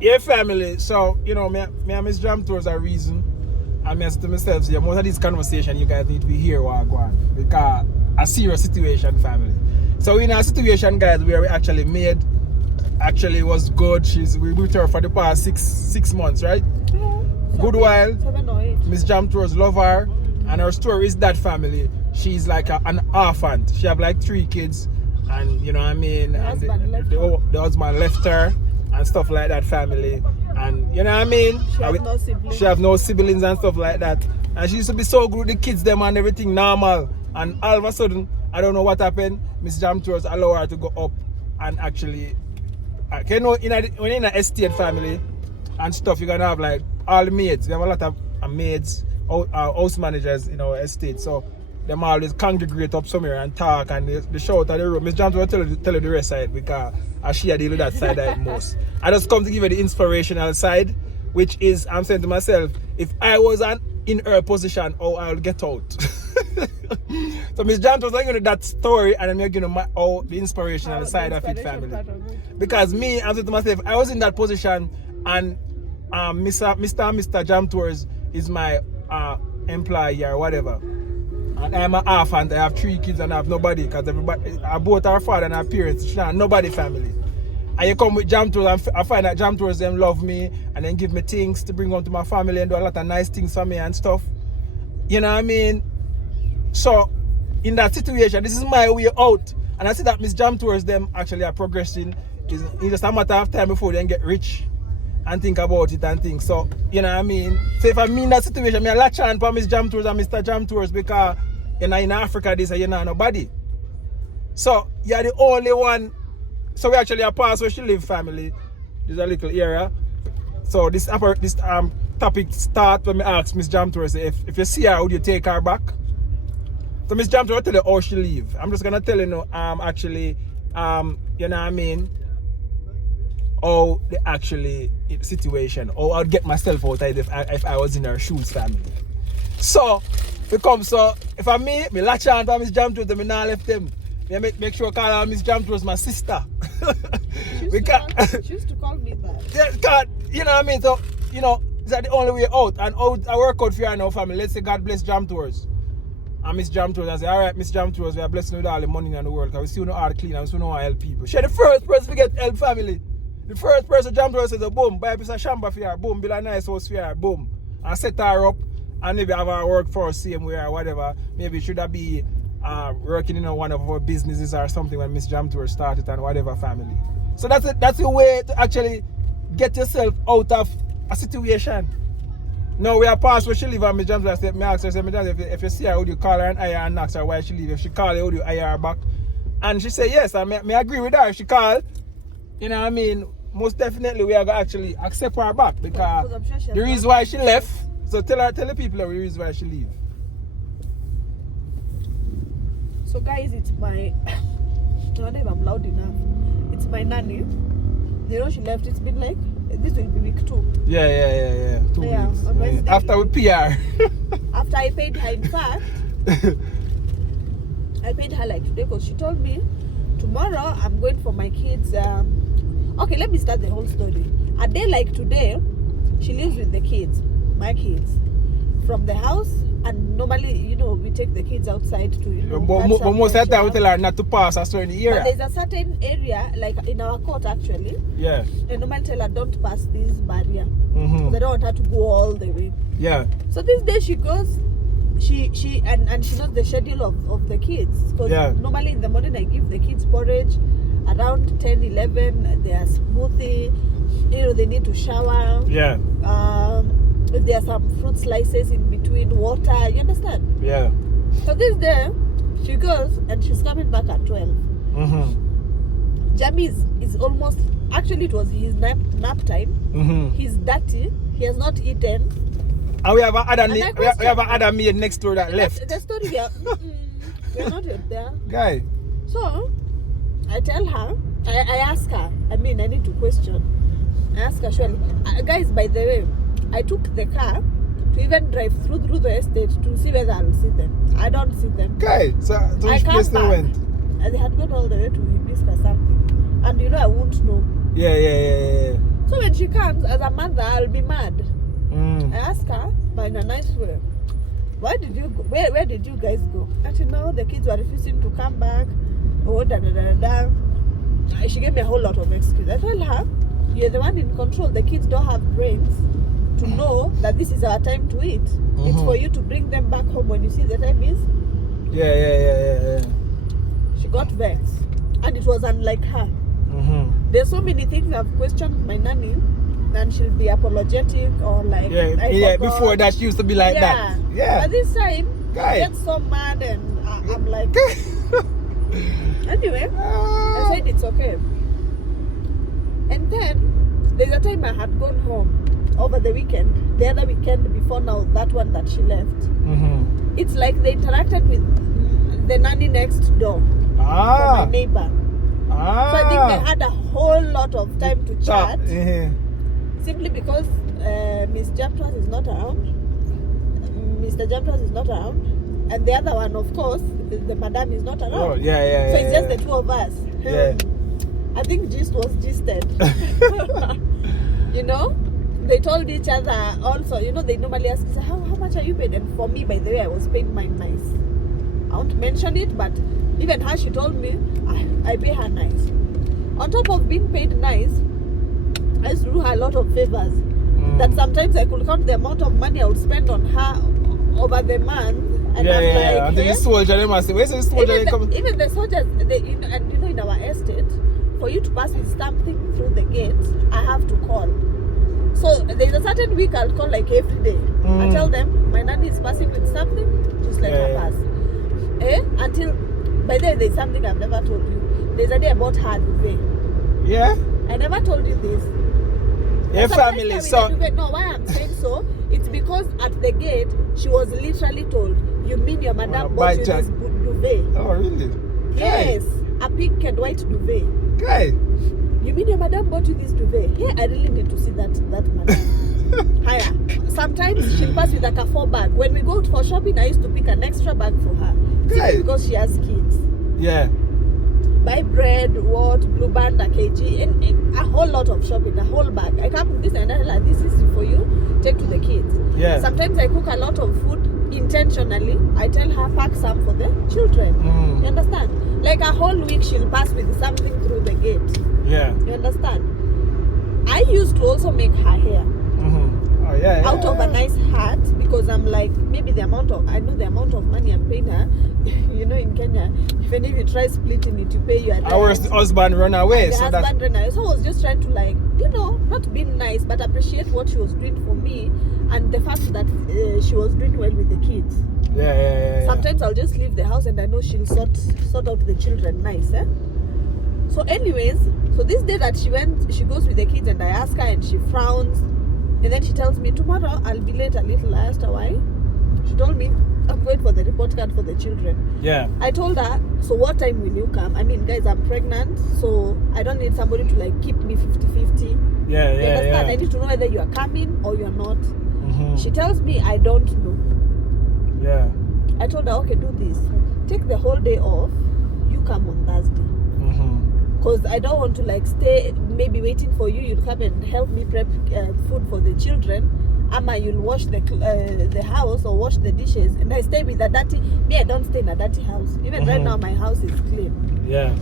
Yeah, family. So, me and Miss Jam towards a reason. And I said to myself, yeah, most of these conversations you guys need to be here while I go on. Because a serious situation, family. So in a situation, guys, where we actually was good. We with her for the past six months, right? Yeah. Good while. 7 or 8. Miss Jam towards love her. And her story is that family. She's like an orphan. She have like 3 kids. And you know what I mean? The husband left her. And stuff like that, family. And you know what I mean? She has no siblings. She have no siblings and stuff like that. And she used to be so good with the kids them and everything normal. And all of a sudden, I don't know what happened. Miss Jam Tours allow her to go up and actually, when you're in an estate family and stuff, you're gonna have like all the maids. You have a lot of maids, house managers in our estate. So them always congregate up somewhere and talk and they shout at the room. Miss Jam will tell you the rest of it because she deal with that side of it most. I just come to give you the inspirational side, which is I'm saying to myself, if I was in her position, I'll get out. So Miss Jam was like that story and I'm going to the inspirational side of it, family. Because me, I'm saying to myself, I was in that position and Mr. and Mr. Jam Tours is my employee or whatever. And I'm an orphan. I have 3 kids and I have nobody because everybody, both our father and our parents, she have nobody family. And you come with Jam Tours and I find that Jam Tours them love me and then give me things to bring home to my family and do a lot of nice things for me and stuff. You know what I mean? So in that situation, this is my way out. And I see that Miss Jam Tours them actually are progressing. It's just a matter of time before they get rich and think about it and think. So, you know what I mean? So if I'm in that situation, I latch on for Miss Jam Tours and Mr. Jam Tours because in Africa, this you know nobody. So you're the only one. So we actually are past where she live, family. There's a little area. So this topic start when me ask Miss Jam Tours if you see her, would you take her back? So Miss Jam Tours will tell you how she live. I'm just gonna tell you now, actually, you know what I mean? How the actually situation, or I'd get myself out if I was in her shoes, family. So if I'm me latch on to Miss Jam Tours, I not left them. I make sure I call her Miss Jam Tours my sister. She used to call me that. Yeah, you know what I mean? So, you know, is that the only way out? And I work out for you now, family. Let's say God bless Jam Tours. And Miss Jam Tours, I say, all right, Miss Jam Tours, we are blessing with all the money in the world because we still know how to clean and we still know how to help people. She's the first person to get help, family. The first person Jam Tours says, boom, buy a piece of shamba for her, boom, build a nice house for her, boom. And set her up and maybe have her work for us same way or whatever. Maybe should have be working in one of our businesses or something when Miss Jam Tours started and whatever, family. So that's a way to actually get yourself out of a situation. Now we are past where she live and Miss Jam Tours said, me ask her, if you see her, would you call her and hire her and ask her why she leave? If she call her, would you hire her back? And she said yes, and me agree with her. If she call, you know what I mean, most definitely we are going to actually accept her back because the reason why she left. So tell the people the reason why she leave. So guys, it's my I don't know if I'm loud enough. It's my nanny. You know she left. It's been like this will be week 2. Yeah. 2 weeks. On Wednesday. After we PR. After I paid her, in fact, I paid her like today because she told me tomorrow I'm going for my kids. Okay, let me start the whole story. A day like today, she lives with the kids, my kids, from the house. And normally, you know, we take the kids outside to, you know, but most of the time we tell her not to pass a certain area. But there's a certain area, like in our court actually. Yeah. They normally tell her don't pass this barrier. Mm-hmm. They don't want her to go all the way. Yeah. So this day she goes, she knows the schedule of the kids. Because normally in the morning I give the kids porridge. Around 10, 11, they are smoothie. You know, they need to shower. Yeah. If there are some fruit slices in between, water, you understand? Yeah. So this day, she goes and she's coming back at 12. Mm-hmm. Jamie is almost, actually it was his nap time. Mm-hmm. He's dirty. He has not eaten. And we have another maid next door that left. The story we are not yet there. Guy. So, I tell her, I ask her, I need to question. I ask her, surely, guys, by the way, I took the car to even drive through the estate to see whether I'll see them. I don't see them. Okay, so which place they went? And they had gone all the way to Hibiscus something. And you know, I won't know. Yeah. So when she comes, as a mother, I'll be mad. Mm. I ask her, but in a nice way, why did you go? Where did you guys go? And you know, the kids were refusing to come back. Oh, da da da da. She gave me a whole lot of excuses. I told her, you're the one in control. The kids don't have brains to know that this is our time to eat. It's for you to bring them back home when you see the time is. Yeah. She got vexed, and it was unlike her. There's so many things I've questioned my nanny, and she'll be apologetic or like, I forgot. Before that, she used to be like that. Yeah. But this time, Guy. she gets so mad, and I'm like, anyway, I said it's okay. And then there's a time I had gone home over the weekend, the other weekend before now, that one that she left. It's like they interacted with the nanny next door, my neighbor. So I think they had a whole lot of time to chat, simply because Miss Jamtras is not around, Mr. Jamtras is not around, and the other one, of course, the madam is not around. Oh, yeah. So it's just the two of us. Yeah. I think gist was gisted. You know? They told each other also, you know, they normally ask, how much are you paid? And for me, by the way, I was paid mine nice. I won't mention it, but even her, she told me, I pay her nice. On top of being paid nice, I used to do her a lot of favors. That sometimes I could count the amount of money I would spend on her over the month. And I'm like, And then the soldier, they must say, where's the soldier? Even the soldiers, and you know, in our estate, for you to pass with something through the gate, I have to call. So there's a certain week I'll call like every day. I tell them my nanny is passing with something, just let her pass. Until, by the way, there's something I've never told you. There's a day I bought her a duvet. Yeah? I never told you this. Your family, so. No, why I'm saying so, it's because at the gate, she was literally told, you mean your madam bought you this duvet? Oh, really? Yes, a pink and white duvet. Okay. You mean your madam bought you this duvet? Hey, I really need to see that madam. Higher. Sometimes she'll pass with like a 4 bag. When we go out for shopping, I used to pick an extra bag for her. Simply because she has kids. Yeah. Buy bread, Blue Band, a kg, and a whole lot of shopping, a whole bag. I come with this and I like, this is for you, take to the kids. Yeah. Sometimes I cook a lot of food intentionally. I tell her, pack some for the children. You understand? Like a whole week she'll pass with something through the gate. Yeah. You understand? I used to also make her hair. Oh, yeah. Out of a nice hat, because I'm like, maybe I know the amount of money I'm paying her. You know, in Kenya, even if you try splitting it, you pay your rent. Our husband run away. So I was just trying to, like, you know, not being nice, but appreciate what she was doing for me, and the fact that she was doing well with the kids. Yeah. Sometimes I'll just leave the house and I know she'll sort out the children nice. So anyways, so this day that she goes with the kids, and I ask her and she frowns, and then she tells me, tomorrow I'll be late a little. I asked her why. She told me, I'm going for the report card for the children. Yeah. I told her, so what time will you come? I mean, guys, I'm pregnant, so I don't need somebody to like keep me 50-50. Yeah. You understand? I need to know whether you are coming or you're not. She tells me, I don't know. Yeah. I told her, okay, do this. Take the whole day off. You come on Thursday. Because I don't want to like stay maybe waiting for you. You'll come and help me prep food for the children. Ama, you'll wash the house or wash the dishes, and I stay with a dirty. Me, I don't stay in a dirty house. Even right now, my house is clean. Yeah.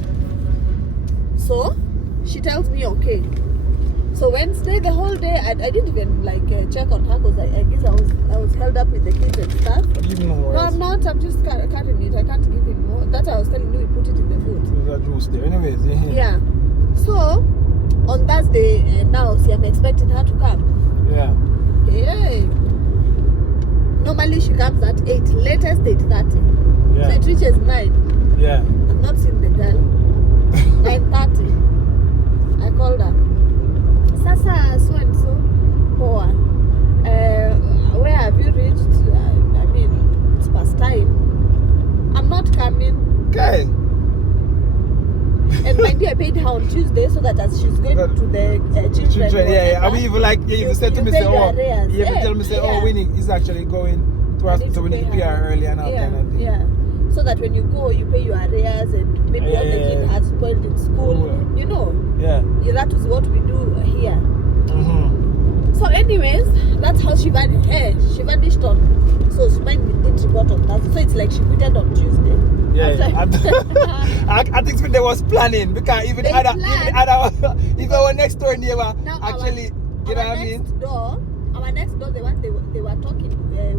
So she tells me okay. So Wednesday, the whole day, I didn't even like check on her, because I guess I was held up with the kids and stuff. No, I'm not. I'm just carrying it. I can't give him more. That I was telling you, we put it in the food. There's a juice there. Anyways. Yeah. So on Thursday now, see, I'm expecting her to come. Yeah. Hey. Normally she comes at 8, latest 8:30. Yeah. So it reaches 9. Yeah. I'm not seeing the girl. 9:30. I called her. Sasa so and so. Poa. Where have you reached? I mean, it's past time. I'm not coming. Okay. And my dear, I paid her on Tuesday so that as she's going to the children. Yeah. I mean, even like, you even said to me, say, oh, you even tell me, say, oh, Winnie is actually going to hospital, we need to pay her early and all kind of thing. Yeah. So that when you go, you pay your arrears, and maybe all the kids are spoiled in school. You know. Yeah. That is what we do here. anyways, that's how she vanished on. So mine didn't report on that. So it's like she quitted on Tuesday. Yeah, After- I think they was planning because even the They other, planned. even our next door neighbor Now actually, you know what I mean? Our next door, the one they were talking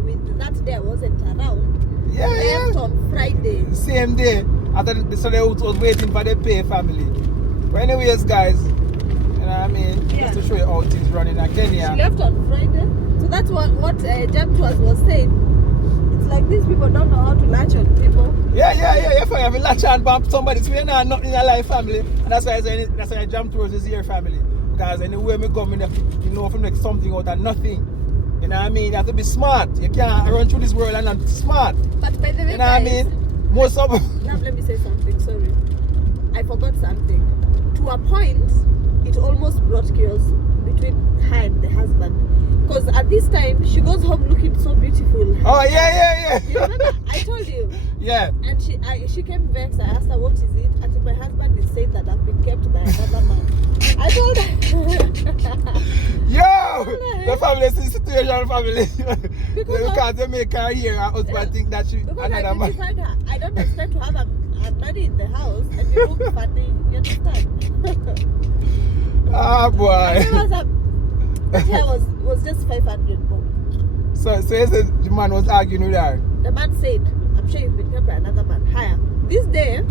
with that day I wasn't around. Yeah, Left yeah. on Friday. Same day. After so they was waiting for the pay family. But anyways, guys, you know what I mean? Yeah. Just to show you how things running in She Kenya. left on Friday. So that's what Jam was saying. It's like these people don't know how to latch on people. Yeah. If I have a latch on bump somebody, so you're not nothing in your life family. And that's why I jump towards this here family. Because anywhere me come in, you know, from like something out of nothing. You know what I mean? You have to be smart. You can't run through this world and not smart. But by the way, You know what I guys, mean? Most of now let me say something. Sorry, I forgot something. To a point, it almost brought chaos between her and the husband. Because at this time, she goes home looking so beautiful. Oh yeah. You remember? I told you. Yeah. And she came vexed. I asked her, what is it? I said, my husband is saying that I've been kept by another man. I told her. Yo! The family is situation family. Because they make her here, her husband think that she Because I another man. beautified her. I don't expect to have a man in the house and you look funny. You understand? Ah boy. That hair was just 500 bob. So you said the man was arguing with her. The man said, I'm sure you've been kept by another man. Higher. This day,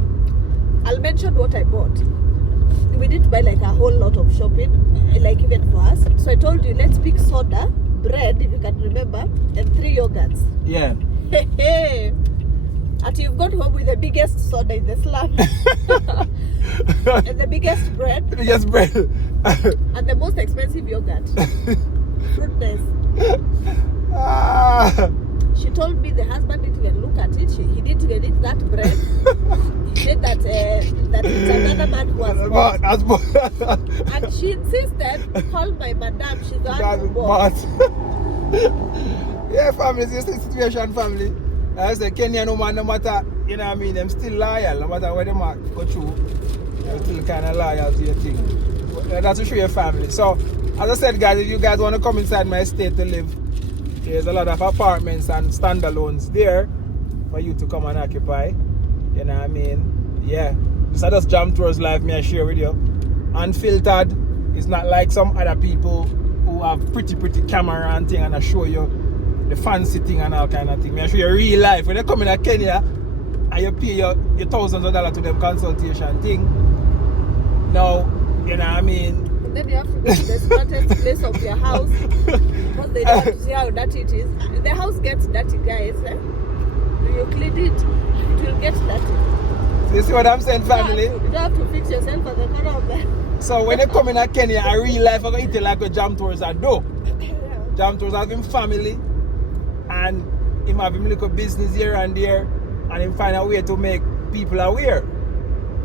I'll mention what I bought. We didn't buy like a whole lot of shopping, like even for us. So I told you, let's pick soda, bread, if you can remember, and 3 yogurts. Yeah. Hey. And you've gone home with the biggest soda in the slum. And the biggest bread. Yes, bread. And the most expensive yogurt. Fruitless. Ah. She told me the husband didn't even look at it. He didn't even eat that bread. He said that it's another man who has bought. That's And she insisted, call my madam. She's the one who bought. Yeah, family, it's the situation, family. I say Kenya no man, no matter, you know what I mean, them still loyal, no matter where they might go through, they're still kind of loyal to your thing. But that's to show your family. So, as I said, guys, if you guys want to come inside my estate to live, there's a lot of apartments and standalones there for you to come and occupy. You know what I mean? Yeah. So I just jump towards life, me I share with you. Unfiltered. It's not like some other people who have pretty camera and thing and I show you the fancy thing and all kind of thing. Me I show you real life. When they come in Kenya and you pay your thousands of dollars to them consultation thing. Now, you know what I mean? Then you have to go to the smartest place of your house because they don't have to see how dirty it is. The house gets dirty, guys. When you clean it, it will get dirty. So you see what I'm saying, family? You don't have to fix yourself at the corner of that. So when they come in Kenya, I real life, I'm going to eat it like a jam tours I do. Jam tours have him family and him have him little business here and there and him find a way to make people aware.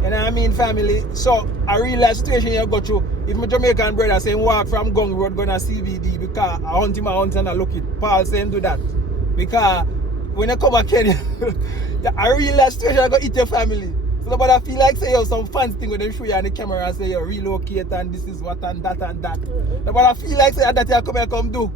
You know what I mean, family? So a real life situation you go through. If my Jamaican brother saying walk from Gong Road going to CBD because I hunt him and I look it. Paul saying do that. Because when I come to Kenya, a real life situation I go eat your family. So nobody feel like say yo some fancy thing when they show you on the camera and say you relocate and this is what and that and that. Nobody feel like say that you come here come do.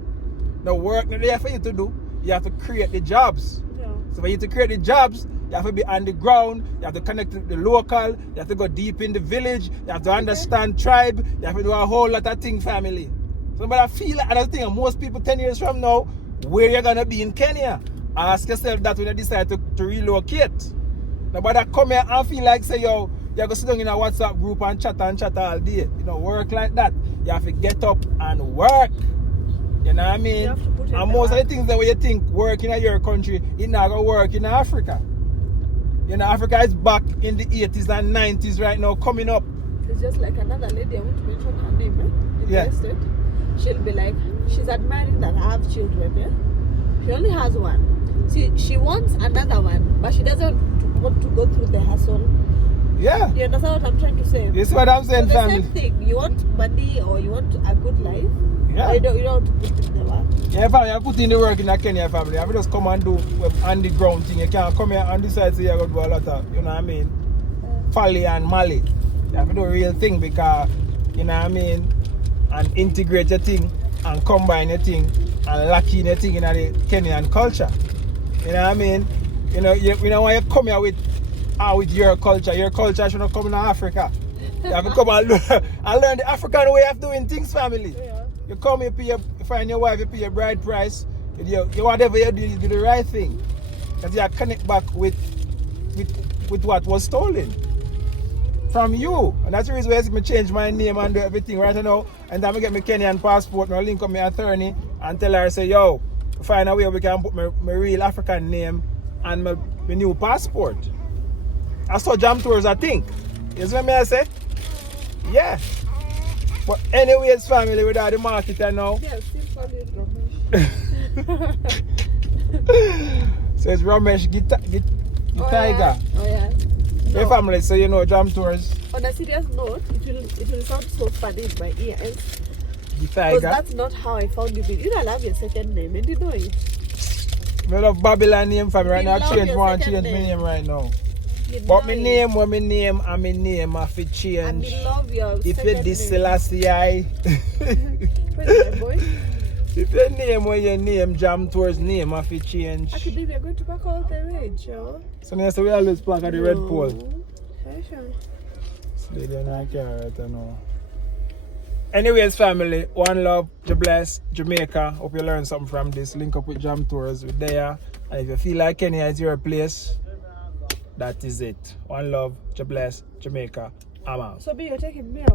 The work not there for you to do. You have to create the jobs. Yeah. So for you to create the jobs, you have to be on the ground, you have to connect with the local, you have to go deep in the village, you have to understand tribe, you have to do a whole lot of things, family. So but I feel like another thing, most people 10 years from now, where you're gonna be in Kenya? Ask yourself that when you decide to relocate. Nobody come here and feel like say yo, you're gonna sit down in a WhatsApp group and chat all day. You know, work like that. You have to get up and work. You know what I mean? You have to put in And the most of work. the things that when you think work in your country, it not gonna work in Africa. You know, Africa is back in the 80s and 90s right now, coming up. It's just like another lady, I won't mention her name, in Yeah. the estate. She'll be like, she's admiring that I have children, She only has one. See, she wants another one, but she doesn't want to go through the hassle. Yeah. You understand what I'm trying to say? You see what I'm So saying, the family? same thing. You want money or you want a good life. Yeah. You don't want to put in the work. Yeah, family, I put in the work in a Kenya family. I will just come and do on the ground thing. You can't come here and decide say you're going to do a lot of, you know what I mean, folly and mally. You have to do a real thing because, you know what I mean, and integrate your thing and combine your thing and lock in your thing in the Kenyan culture. You know what I mean? You know, when you come here with your culture should not come in Africa. You have to come and learn the African way of doing things, family. Yeah. You come here, you find your wife, you pay your bride price, you whatever you do, you do the right thing. Because you connect back with what was stolen from you. And that's the reason why I change my name and do everything right now. And then I get my Kenyan passport, I link up my attorney and tell her, say, yo, find a way we can put my real African name and my new passport. That's how Jam Tours I think. You see what I say? Yeah. But anyways, family, without the marketer now. Yeah, still call it Ramesh. So it's Ramesh Tiger. Oh yeah. Hey family, so you know Jam Tours. On a serious note, it will sound so funny in my ears. The Because Tiger. that's not how I found you. You don't have your second name, and you know it. I love Babylon name family right now. love Change your my second name name. right now. You But know my it. name, what my name, and my name have to And change. we love your If you second this name. Selassie, Where's my boy? if your name or your name, Jam Tours name have to change. Okay, baby, we're going to back all the way, Joe. So now we always plug at the red pole. Sure. Lady and I care right now. Anyways, family, one love, you bless, Jamaica. Hope you learned something from this. Link up with Jam Tours, we're there. And if you feel like Kenya is your place, that is it. One love, you bless, Jamaica. I'm out. So, B, you're taking me out.